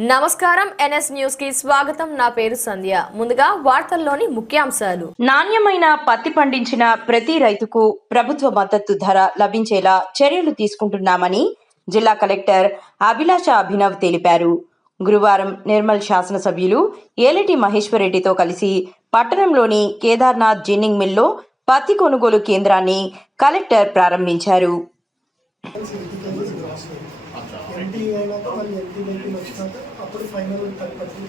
నమస్కారం ఎన్ఎస్ న్యూస్కి స్వాగతం. నా పేరు సంధ్య. ముందుగా వార్తల్లోని ముఖ్యాంశాలు. నాణ్యమైన పత్తి పండించిన ప్రతి రైతుకు ప్రభుత్వ మద్దతు ధర లభించేలా చర్యలు తీసుకుంటున్నామని జిల్లా కలెక్టర్ అభిలాష అభినవ్ తెలిపారు. గురువారం నిర్మల్ శాసనసభ్యులు ఏలటి మహేశ్వరరెడ్డితో కలిసి పట్టణంలోని కేదార్నాథ్ జిన్నింగ్ మిల్లో పత్తి కొనుగోలు కేంద్రాన్ని కలెక్టర్ ప్రారంభించారు. ఎన్టీ అయినాక మళ్ళీ ఎన్టీ వెహికల్ వచ్చినాక అప్పుడు ఫైనల్ తగ్గట్టు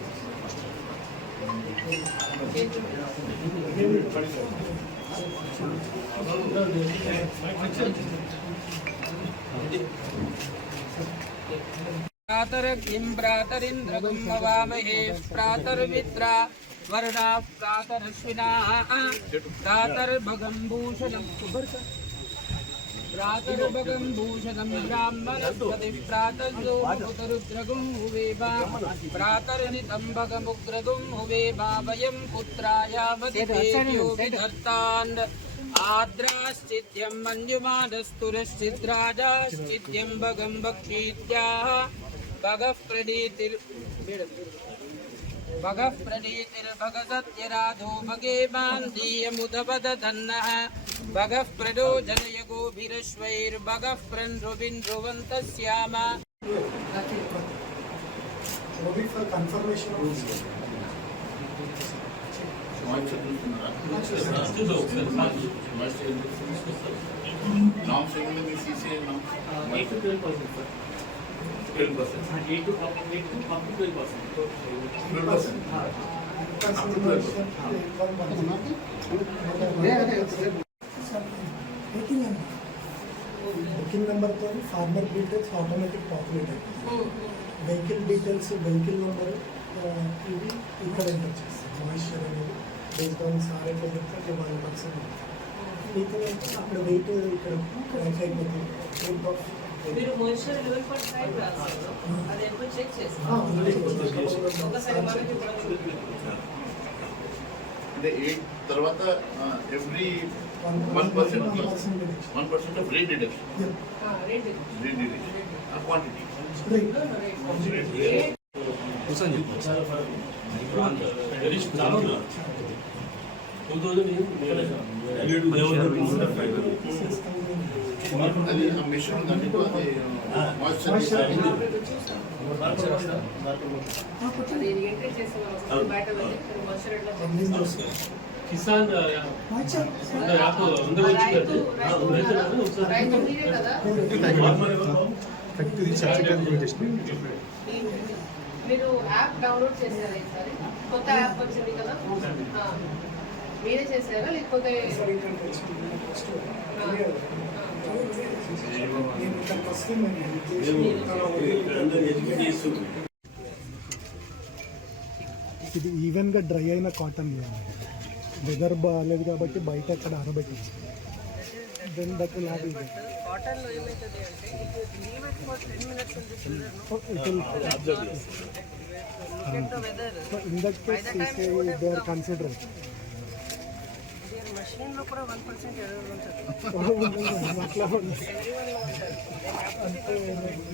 प्रातर्किं प्रातरिन्द्रगुं भवामहे प्रातर्मित्रा वर्णाः प्रातरश्विनाः प्रातर्भगं भूषणं प्रातरुपकं भूषणं हुवे प्रातरुद्रगुं हुवेबा प्रातर्नितम्बकमुग्रगुं हुवेबा वयं पुत्रायामधिधर्तान् आद्राश्चिद्यं मञ्जुमानस्तुरश्चिद्राजाश्चिद्यं भगः प्रणीतिर् भगः प्रडीतिर्भगसत्यराधो भगे बान्धीयमुदवदधन्नः भगः प्रडो जनय गोभिरश्वैर्भगः प्रन्ध्रुविन्द्रुवन्तस्याम नाम से नाम నామ్స్ ఏమైనా మీ CC eight to twelve percent sir twelve percent eight to eight to up to twelve percent twelve percent booking నెంబర్తో ఫార్మర్ డీటెయిల్స్ ఆటోమేటిక్ పాపులేట్ అవుతుంది వెహికల్ డీటెయిల్స్ వెహికల్ నెంబర్ ఇవి ఇక్కడ ఎంటర్ చేస్తాం మాయిశ్చర్ అనేది బేస్డ్ ఆన్ సార్ ఎట్లా చెప్తే one percent మిగతా అక్కడ వెయిట్ ఇక్కడ ర్యాంక్ అయిపోతుంది వెయిట్ ఆఫ్ మీరు మోయిశ్చర్ లెవెల్ పాయింట్ ఫైవ్ రాస్తారు. అది ఎప్పుడు చెక్ చేస్తారు? ఒకసారి మనకి ఇప్పుడు అంటే ఎయిట్ తర్వాత every one percent one percent of rate deduction rate rate deduction quantity two thousand అది ఆ మిషన్ దాంట్లో అది మాయిశ్చర్ కిసాన్ మీరే కదా? మీరు యాప్ డౌన్లోడ్ చేశారా ఈసారి? కొత్త యాప్ వచ్చింది కదా? ఆ. మీరే చేశారా? లేకపోతే ఇది ఈవెన్గా డ్రై అయిన కాటన్ వెదర్ బాగాలేదు కాబట్టి బయట అక్కడ ఆరబెట్టింది దెన్ దట్ విల్ హ్యావ్ ఇది in that case they are considering machine లో కూడా వన్ పర్సెంట్ ఎర్రర్ ఉంటుంది అట్లా ఉంది. అంటే